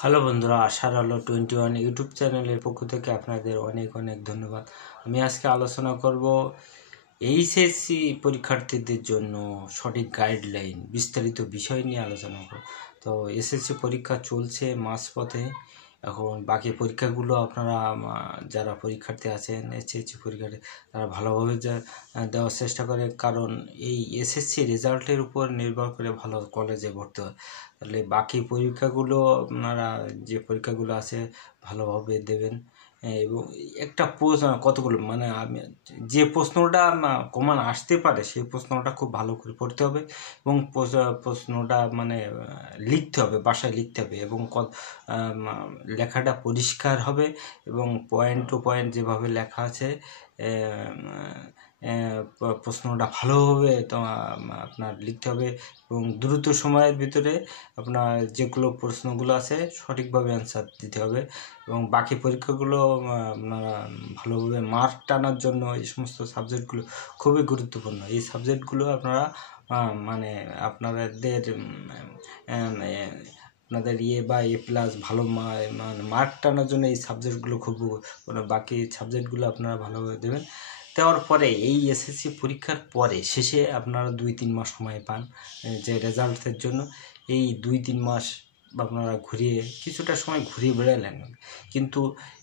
Hello বন্ধুরা, আশার আলো 21 ইউটিউব চ্যানেলের পক্ষ থেকে আপনাদের অনেক অনেক ধন্যবাদ। আমি আজকে আলোচনা করব এইচএসসি পরীক্ষার্থীদের জন্য সঠিক গাইডলাইন, বিস্তারিত বিষয় নিয়ে আলোচনা করব। তো এসএসসি পরীক্ষা চলছে মাঝপথে। এখন বাকি পরীক্ষাগুলো আপনারা যারা পরীক্ষার্থী আছেন, এসএসসি পরীক্ষার্থী, তারা ভালোভাবে দেওয়ার চেষ্টা করে, কারণ এই এসএসসি রেজাল্টের উপর নির্ভর করে ভালো কলেজে ভর্তি হয়। তাহলে বাকি পরীক্ষাগুলো আপনারা যে পরীক্ষাগুলো আছে ভালোভাবে দেবেন। এবং একটা প্রশ্ন কতগুলো মানে আমি যে প্রশ্নটা কমন আসতে পারে সেই প্রশ্নটা খুব ভালো করে পড়তে হবে এবং প্রশ্নটা মানে লিখতে হবে, বাসায় লিখতে হবে এবং লেখাটা পরিষ্কার হবে এবং পয়েন্ট টু পয়েন্ট যেভাবে লেখা আছে প্রশ্নটা ভালোভাবে আপনার লিখতে হবে এবং দ্রুত সময়ের ভিতরে আপনার যেগুলো প্রশ্নগুলো আছে সঠিকভাবে অ্যান্সার দিতে হবে। এবং বাকি পরীক্ষাগুলো আপনারা ভালোভাবে মার্ক টানার জন্য এই সমস্ত সাবজেক্টগুলো খুবই গুরুত্বপূর্ণ। এই সাবজেক্টগুলো আপনারা মানে আপনাদের বা এ প্লাস ভালো মার্ক টানার জন্য এই সাবজেক্টগুলো খুব, বাকি সাবজেক্টগুলো আপনারা ভালোভাবে দেবেন। দেওয়ার পরে এই এসএসসি পরীক্ষার পরে শেষে আপনারা 2-3 মাস সময় পান যে রেজাল্টের জন্য। এই 2-3 মাস আপনারা কিছুটা সময় ঘুরিয়ে বেড়ালেন, কিন্তু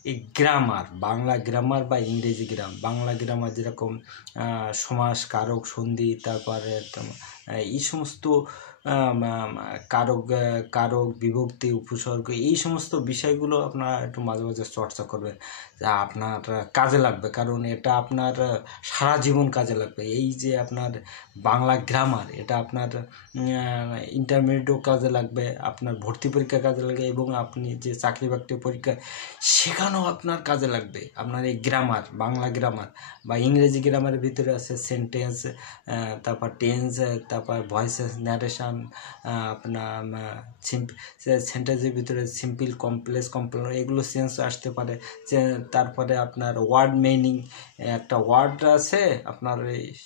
এই গ্রামার, বাংলা গ্রামার বা ইংরেজি বাংলা গ্রামার যেরকম সমাস, কারক, সন্ধি, তারপরে এই সমস্ত কারক, বিভক্তি, উপসর্গ, এই সমস্ত বিষয়গুলো আপনারা একটু মাঝে মাঝে চর্চা করবেন, যা আপনার কাজে লাগবে, কারণ এটা আপনার সারা জীবন কাজে লাগবে। এই যে আপনার বাংলা গ্রামার, এটা আপনার ইন্টারমিডিয়েটও কাজে লাগবে, আপনার ভর্তি পরীক্ষা কাজে লাগবে এবং আপনি যে চাকরি বাকরি পরীক্ষা সেখানেও আপনার কাজে লাগবে। আপনার এই গ্রামার, বাংলা গ্রামার বা ইংরেজি গ্রামারের ভিতরে আছে সেন্টেন্স, তারপর টেন্স, তারপর ভয়েসেস, ন্যারেশন, আপনার সেন্টেন্সের ভিতরে সিম্পল, কমপ্লেক্স, এগুলো সেন্স আসতে পারে। তারপরে আপনার ওয়ার্ড মিনিং, একটা ওয়ার্ড আছে আপনার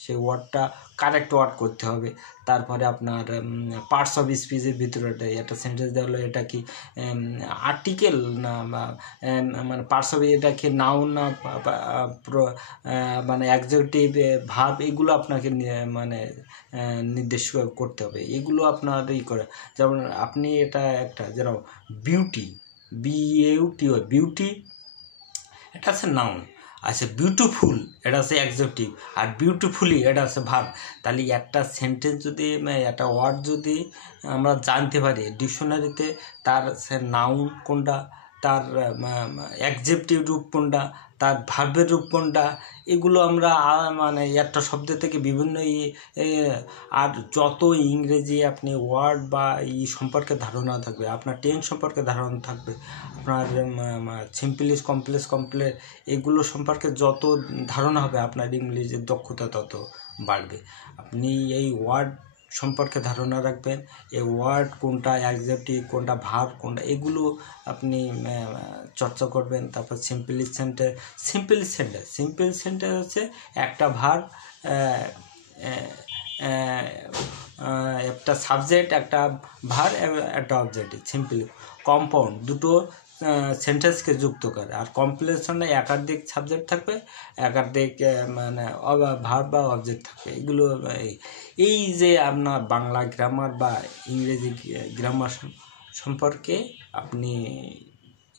সেই ওয়ার্ডটা কারেক্ট ওয়ার্ড করতে হবে। তারপরে আপনার পার্টস অফ স্পিচের ভিতরে একটা সেন্টেন্স দেওয়া হলো, এটা কি আর্টিকেল না মানে পার্টস অফ, এটা কি নাউন না মানে অ্যাডজেক্টিভ, ভার্ব, এগুলো আপনাকে মানে নির্দেশ করতে হবে। এগুলো আপনার করে, যেমন আপনি এটা একটা যেরকম বিউটি, বিউটি এটা আছে নাউন, আচ্ছা বিউটিফুল এটা আছে অ্যাডজেক্টিভ, আর বিউটিফুলি এটা আছে ভার্ব। তাহলে একটা সেন্টেন্স যদি, একটা ওয়ার্ড যদি আমরা জানতে পারি ডিকশনারিতে, তার নাউন কোনটা, তার অ্যাডজেক্টিভ রূপ কোনটা, তার ভার্বের রূপ কোনটা, এগুলো আমরা মানে একটা শব্দ থেকে বিভিন্ন আর যত ইংরেজি আপনি ওয়ার্ড বা এই সম্পর্কে ধারণা থাকবে, আপনার টেন্স সম্পর্কে ধারণা থাকবে, আপনার সিম্পলিশ, কমপ্লেক্স, এগুলো সম্পর্কে যত ধারণা হবে আপনার ইংরেজির দক্ষতা তত বাড়বে। আপনি এই ওয়ার্ড সম্পর্কে ধারণা রাখবেন, এই ওয়ার্ড কোনটা, অ্যাডজেক্টিভ কোনটা, ভার্ব কোনটা, এগুলো আপনি চর্চা করবেন। তারপর সিম্পল সেন্টেন্স হচ্ছে একটা ভার্ব, একটা সাবজেক্ট, একটা ভার্ব, একটা অবজেক্টিভ। সিম্পল, কম্পাউন্ড দুটো সেন্টেন্সকে যুক্ত করে, আর কমপ্লেক্সনে একাধিক সাবজেক্ট থাকবে, একাধিক মানে ভার্ব বা অবজেক্ট থাকবে। এগুলো এই যে আপনার বাংলা গ্রামার বা ইংরেজি গ্রামার সম্পর্কে আপনি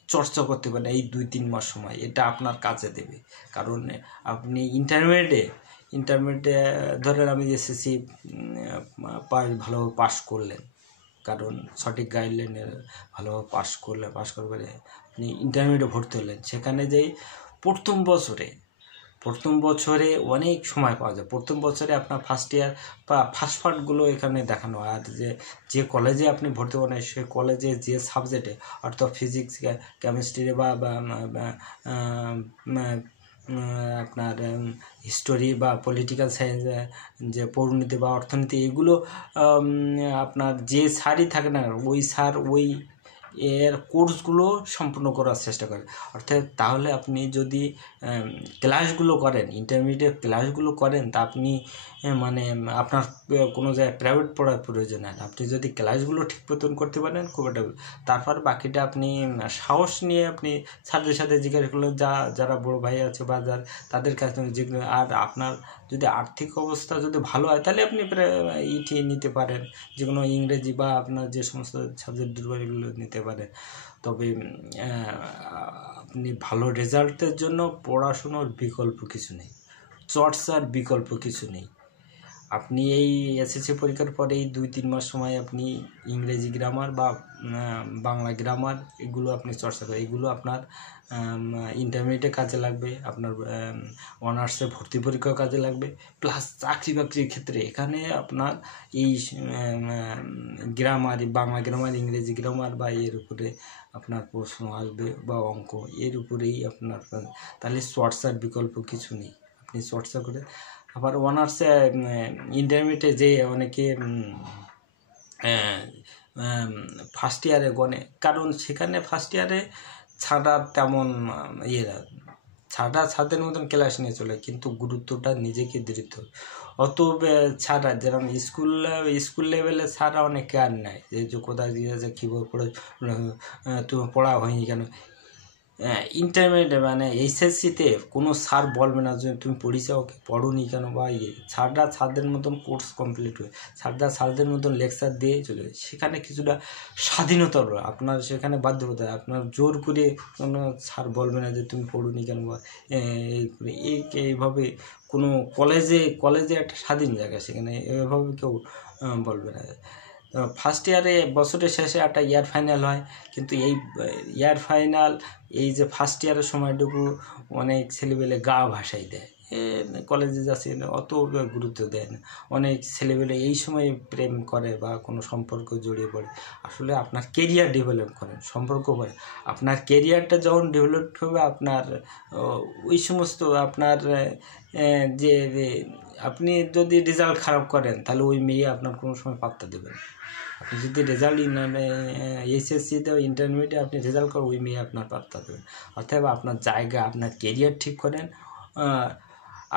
চর্চা করতে পারেন এই 2-3 মাস সময়। এটা আপনার কাজে দেবে, কারণ আপনি ইন্টারমিডিয়েটে ধরেন আমি এসএসসি ভালোভাবে পাস করলেন, কারণ সঠিক গাইডলাইনে ভালোভাবে পাস করবে, আপনি ইন্টারমিডিয়েটে ভর্তি হলেন, সেখানে যেই প্রথম বছরে অনেক সময় পাওয়া যায়। প্রথম বছরে আপনার ফার্স্ট ইয়ার বা ফার্স্ট পার্টগুলো এখানে দেখানো হয়, আর যে কলেজে আপনি ভর্তি হবেন সেই কলেজে যে সাবজেক্টে, অর্থাৎ ফিজিক্স, কেমিস্ট্রি বা আপনার হিস্টোরি বা পলিটিক্যাল সায়েন্স, যে পরিণীতি বা অর্থনীতি, এগুলো আপনার যে স্যারই থাকে না, ওই স্যার ওই এর কোর্সগুলো সম্পূর্ণ করার চেষ্টা করে। অর্থাৎ তাহলে আপনি যদি ক্লাসগুলো করেন, ইন্টারমিডিয়েট ক্লাসগুলো করেন, তা আপনি মানে আপনার কোনো জায়গায় প্রাইভেট পড়ার প্রয়োজন হয় না। আপনি যদি ক্লাসগুলো ঠিক মতন করতে পারেন খুব একটা, তারপর বাকিটা আপনি সাহস নিয়ে আপনি স্যারদের সাথে জিজ্ঞাসা করলে, যারা বড় ভাই আছে বা তাদের কাছ থেকে যেগুলো, আর আপনার যদি আর্থিক অবস্থা যদি ভালো হয় তাহলে আপনি ইটি নিতে পারেন, যে কোনো ইংরেজি বা আপনার যে সমস্ত সাবজেক্ট দুর্বল এগুলো নিতে পারেন। তবে আপনি ভালো রেজাল্টের জন্য পড়াশুনোর বিকল্প কিছু নেই, চর্চার বিকল্প কিছু নেই। আপনি এই এসএসসি পরীক্ষার পরে এই 2-3 মাস সময় আপনি ইংরেজি গ্রামার বা বাংলা গ্রামার এগুলো আপনি চর্চা করেন, এগুলো আপনার ইন্টারমিডিয়েটে কাজে লাগবে, আপনার অনার্সে ভর্তি পরীক্ষাও কাজে লাগবে, প্লাস চাকরি বাকরির ক্ষেত্রে এখানে আপনার এই গ্রামার, বাংলা গ্রামার, ইংরেজি গ্রামার বা এর উপরে আপনার প্রশ্ন আসবে বা অঙ্ক, এর উপরেই আপনার, তাহলে চর্চার বিকল্প কিছু নেই। আপনি চর্চা করে আবার অনার্সে ইন্টারমিডিয়েটে যে অনেকে ফার্স্ট ইয়ারে গণে, কারণ সেখানে ফার্স্ট ইয়ারে ছাড়া তেমন ছাড়ার মতন ক্লাস নিয়ে চলে, কিন্তু গুরুত্বটা নিজেকে দিতে হবে। অত ছাড়া যেরকম স্কুল লেভেলে ছাড়া অনেক কেয়ার নেয়, যে কোথায় দিয়েছে কীভাবে পড়ে, তুমি পড়া হয়নি কেন। ইন্টারমিডিয়েট মানে এইচএসসিতে কোনো স্যার বলবে না যে তুমি পড়িছাও পড়োনি কেন, বা ছাড়দের মতন কোর্স কমপ্লিট হয়ে ছাড়দের মতন লেকচার দিয়ে চলে যায়। সেখানে কিছুটা স্বাধীনতা রয়, আপনার সেখানে বাধ্যতা, আপনার জোর করে কোনো স্যার বলবে না যে তুমি পড়োনি কেন, বা এইভাবে কোনো কলেজে একটা স্বাধীন জায়গা, সেখানে এভাবে কেউ বলবে না। ফার্স্ট ইয়ারে বছরের শেষে একটা ইয়ার ফাইনাল হয়, কিন্তু এই ইয়ার ফাইনাল, এই যে ফার্স্ট ইয়ারের সময়টুকু অনেক ছেলেবেলে গা ভাসাই দেয়, কলেজে যাচ্ছে অত গুরুত্ব দেয় না। অনেক ছেলেবেলে এই সময় প্রেম করে বা কোনো সম্পর্ক জড়িয়ে পড়ে। আসলে আপনার কেরিয়ার ডেভেলপ করেন, সম্পর্ক করে, আপনার কেরিয়ারটা যখন ডেভেলপ হবে, আপনার ওই সমস্ত আপনার যে আপনি যদি রেজাল্ট খারাপ করেন তাহলে ওই মেয়ে আপনার কোনো সময় পাত্তা দেবেন। আপনি যদি রেজাল্ট এইচএসসিতে ইন্টারমিডিয়েটে আপনি রেজাল্ট করেন, ওই মেয়ে আপনার পাত্তা দেবেন। অর্থাৎ আপনার জায়গা, আপনার কেরিয়ার ঠিক করেন,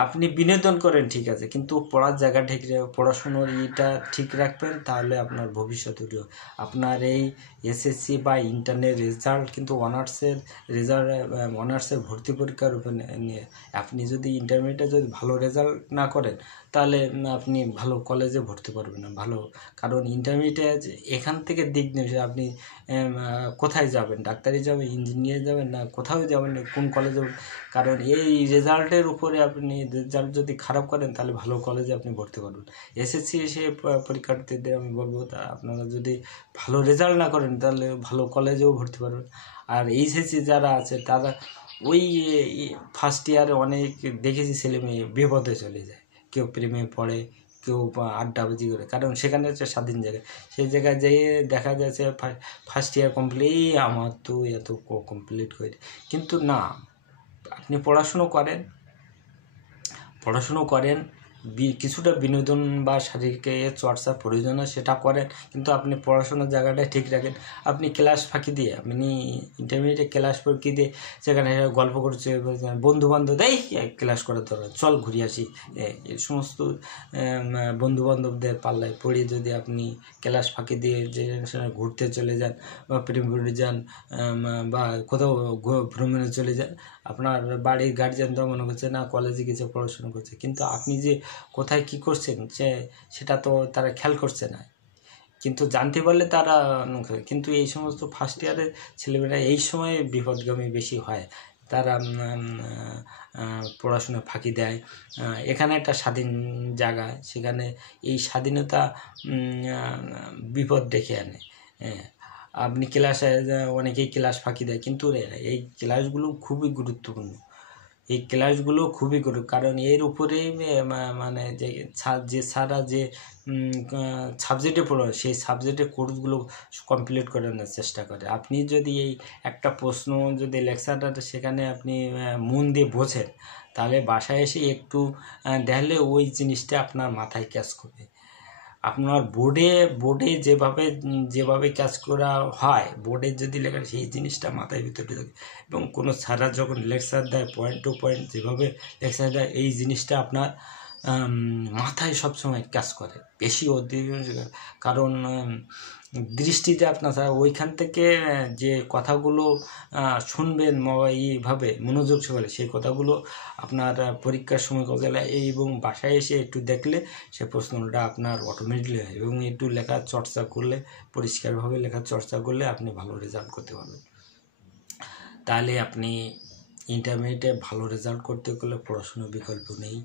আপনি বিনোদন করেন ঠিক আছে, কিন্তু পড়ার জায়গা ঠিক, পড়াশুনোর ইটা ঠিক রাখবেন, তাহলে আপনার ভবিষ্যৎ আপনার এই এসএসসি বা ইন্টারের রেজাল্ট কিন্তু অনার্সের ভর্তি পরীক্ষার উপর নিয়ে। আপনি যদি ইন্টারমিডিয়েটে যদি ভালো রেজাল্ট না করেন তাহলে আপনি ভালো কলেজে ভর্তি পারবেন না, কারণ ইন্টারমিডিয়েট এখান থেকে দিক নিয়ে আপনি কোথায় যাবেন, ডাক্তারি যাবেন, ইঞ্জিনিয়ার যাবেন, না কোথাও যাবেন, কোন কলেজে, কারণ এই রেজাল্টের উপরে আপনি রেজাল্ট যদি খারাপ করেন তাহলে ভালো কলেজে আপনি ভর্তি করবেন। এসএসসি এসে পরীক্ষার্থীদের আমি বলবো, আপনারা যদি ভালো রেজাল্ট না করেন তাহলে ভালো কলেজেও ভর্তি পারবেন। আর এইচএসসি যারা আছে তারা ওই ফার্স্ট ইয়ারে অনেক দেখেছি ছেলে মেয়ে বিপদে চলে যায়, কেউ প্রেমে পড়ে, কেউ আড্ডাবাজি করে, কারণ সেখানে হচ্ছে স্বাধীন জায়গা। সেই জায়গায় যেয়ে দেখা যাচ্ছে ফার্স্ট ইয়ার কমপ্লিট, আমার তো এত কমপ্লিট করে, কিন্তু না, আপনি পড়াশুনো করেন, কিছুটা বিনোদন বা শারীরিক চর্চার প্রয়োজন হয় সেটা করেন, কিন্তু আপনি পড়াশোনার জায়গাটা ঠিক রাখেন। আপনি ক্লাস ফাঁকি দিয়ে, আপনি ইন্টারমিডিয়েটে ক্লাস ফাঁকি দিয়ে সেখানে গল্প করছে বন্ধুবান্ধব, এই ক্লাস করার দরকার, চল ঘুরে আসি, এই সমস্ত বন্ধুবান্ধবদের পাল্লায় পড়ে যদি আপনি ক্লাস ফাঁকি দিয়ে যে ঘুরতে চলে যান বা প্রেম করে যান বা কোথাও ভ্রমণে চলে যান, আপনার বাড়ির গার্জিয়ান তো মনে করছে না কলেজে গেছে, পড়াশোনা করছে, কিন্তু আপনি যে কোথায় কি করছেন সেটা তো তারা খেয়াল করছে না, কিন্তু জানতে পারলে তারা, কিন্তু এই সমস্ত ফার্স্ট ইয়ারের ছেলেমেয়েরা এই সময় বিপদগামী বেশি হয়, তারা পড়াশোনা ফাঁকি দেয়। এখানে একটা স্বাধীন জায়গা, সেখানে এই স্বাধীনতা বিপদ ডেকে আনে। আপনি ক্লাসে, অনেকেই ক্লাস ফাঁকি দেয়, কিন্তু এই ক্লাসগুলো খুবই গুরুত্বপূর্ণ, এই ক্লাসগুলো খুবই কারণ এর উপরে মানে যে সারা যে সাবজেক্টে পড়ো সেই সাবজেক্টের কোর্সগুলো কমপ্লিট করানোর চেষ্টা করে। আপনি যদি এই একটা প্রশ্ন যদি লেকচারটা সেখানে আপনি মন দিয়ে বোঝেন, তাহলে বাসায় এসে একটু দেখলে ওই জিনিসটা আপনার মাথায় ক্যাচ করবে। আপনার বোর্ডে যেভাবে কাজ করা হয়, বোর্ডে যদি লেখা সেই জিনিসটা মাথায় ভিতরে থাকে, এবং কোনো স্যাররা যখন লেকচার দেয় পয়েন্ট টু পয়েন্ট যেভাবে লেকচার দেয়, এই জিনিসটা আপনার মাথায় সবসময় কাজ করে বেশি অধিকাংশ। কারণ দৃষ্টিতে আপনার ওইখান থেকে যে কথাগুলো শুনবেন এইভাবে মনোযোগ সহকারে, সেই কথাগুলো আপনার পরীক্ষার সময় কাজে লাগে, এবং বাসায় এসে একটু দেখলে সে প্রশ্নটা আপনার অটোমেটিকলি হয়, এবং একটু লেখার চর্চা করলে, পরিষ্কারভাবে লেখার চর্চা করলে আপনি ভালো রেজাল্ট করতে পারবেন। তাহলে আপনি ইন্টারমিডিয়েটে ভালো রেজাল্ট করতে গেলে পড়াশোনার বিকল্প নেই,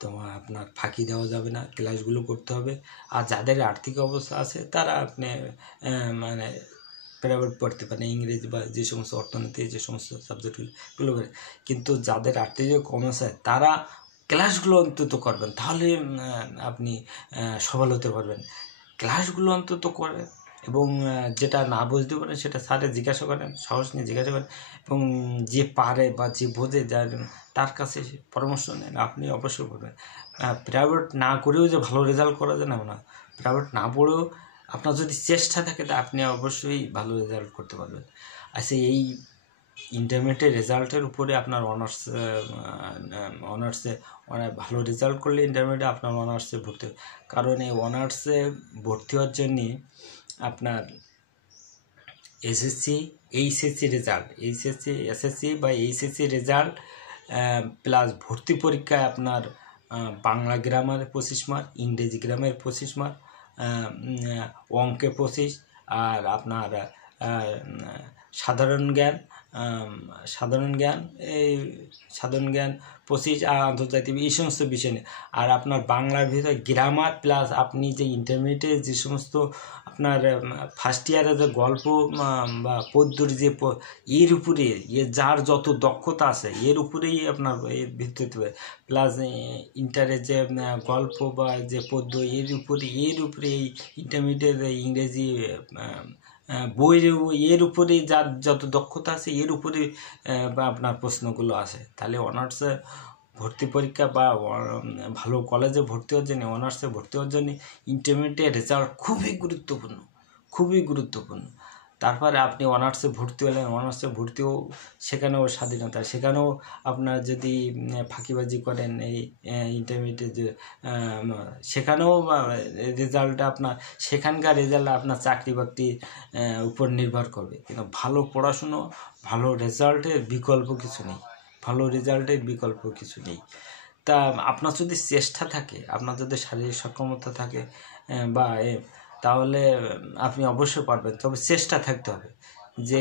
তোমার আপনার ফাঁকি দেওয়া যাবে না, ক্লাসগুলো করতে হবে। আর যাদের আর্থিক অবস্থা আছে তারা আপনি মানে প্রাইভেট পড়তে পারেন, ইংরেজি বা যে সমস্ত অর্থনীতি যে সমস্ত সাবজেক্টগুলো করে। কিন্তু যাদের আর্থিক কম আছে তারা ক্লাসগুলো অন্তত করবেন, তাহলে আপনি সফল হতে পারবেন। ক্লাসগুলো অন্তত করেন, এবং যেটা না বুঝতে পারেন সেটা স্যারে জিজ্ঞাসা করেন, সাহস নিয়ে জিজ্ঞাসা করেন, এবং যে পারে বা যে বোঝে তার কাছে পরামর্শ নেন, আপনি অবশ্যই করবেন। প্রাইভেট না করেও যে ভালো রেজাল্ট করা যায় না, প্রাইভেট না পড়েও আপনার যদি চেষ্টা থাকে তা আপনি অবশ্যই ভালো রেজাল্ট করতে পারবেন। আচ্ছা, এই ইন্টারমিডিয়েট রেজাল্টের উপরে আপনার অনার্সে ভালো রেজাল্ট করলে ইন্টারমিডিয়েট আপনার অনার্সে ভর্তি হবে। কারণ এই অনার্সে ভর্তি হওয়ার জন্যে আপনার এসএসসি, এইচএসসি রেজাল্ট, এসএসসি বা এইচএসসি রেজাল্ট প্লাস ভর্তি পরীক্ষায় আপনার বাংলা গ্রামারে 25 মার্ক, ইংরেজি গ্রামের 25 মার্ক, অঙ্কে 25, আর আপনার সাধারণ জ্ঞান 25, আর আন্তর্জাতিক এই সমস্ত বিষয় নিয়ে। আর আপনার বাংলার ভিতরে গ্রামার প্লাস আপনি যে ইন্টারমিডিয়েট যে সমস্ত আপনার ফার্স্ট ইয়ারে যে গল্প বা পদ্যর যে এর উপরে যার যত দক্ষতা আছে এর উপরেই আপনার এর ভিত্তিতে হবে, প্লাস ইন্টারে যে গল্প বা যে পদ্য এর উপরে এই ইন্টারমিডিয়েট ইংরেজি বইয়ের এর উপরে যার যত দক্ষতা আছে এর উপরে আপনার প্রশ্নগুলো আসে। তাহলে অনার্সে ভর্তি পরীক্ষা বা ভালো কলেজে ভর্তি হওয়ার জন্য, অনার্সে ভর্তি হওয়ার জন্য ইন্টারমিডিয়েট রেজাল্ট খুবই গুরুত্বপূর্ণ। তারপরে আপনি অনার্সে ভর্তি হলেন, অনার্সে ভর্তিও সেখানেও স্বাধীনতা, সেখানেও আপনার যদি ফাঁকিবাজি করেন এই ইন্টারমিডিয়েট সেখানেও রেজাল্টটা আপনার, সেখানকার রেজাল্ট আপনার চাকরি বাকরির উপর নির্ভর করবে। কিন্তু ভালো পড়াশুনো, ভালো রেজাল্টের বিকল্প কিছু নেই। তা আপনার যদি চেষ্টা থাকে, আপনার যদি শারীরিক সক্ষমতা থাকে বা তাহলে আপনি অবশ্যই পারবেন, তবে চেষ্টা থাকতে হবে। যে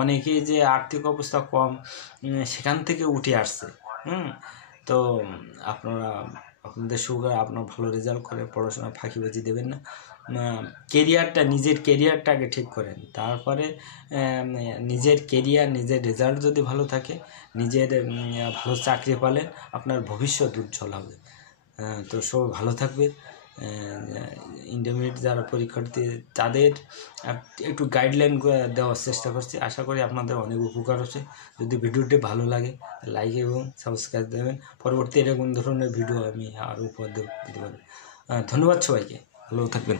অনেকেই যে আর্থিক অবস্থা কম সেখান থেকে উঠে আসছে, তো আপনাদের শুভকামনা, আপনার ভালো রেজাল্ট করে পড়াশোনা ফাঁকিবাজি দেবেন না। নিজের কেরিয়ারটা আগে ঠিক করেন, তারপরে নিজের কেরিয়ার, নিজের রেজাল্ট যদি ভালো থাকে, নিজের ভালো চাকরি পালে আপনার ভবিষ্যৎ উজ্জ্বল হবে। তো সব ভালো থাকবে। ইন্টারমিডিয়েট যারা পরীক্ষার্থী তাদের একটু গাইডলাইন দেওয়ার চেষ্টা করছি, আশা করি আপনাদের অনেক উপকার হচ্ছে। যদি ভিডিওটি ভালো লাগে লাইক এবং সাবস্ক্রাইব দেবেন, পরবর্তী এরকম ধরনের ভিডিও আমি আরও উপহার দিতে পারবো। ধন্যবাদ সবাইকে, ভালো থাকবেন।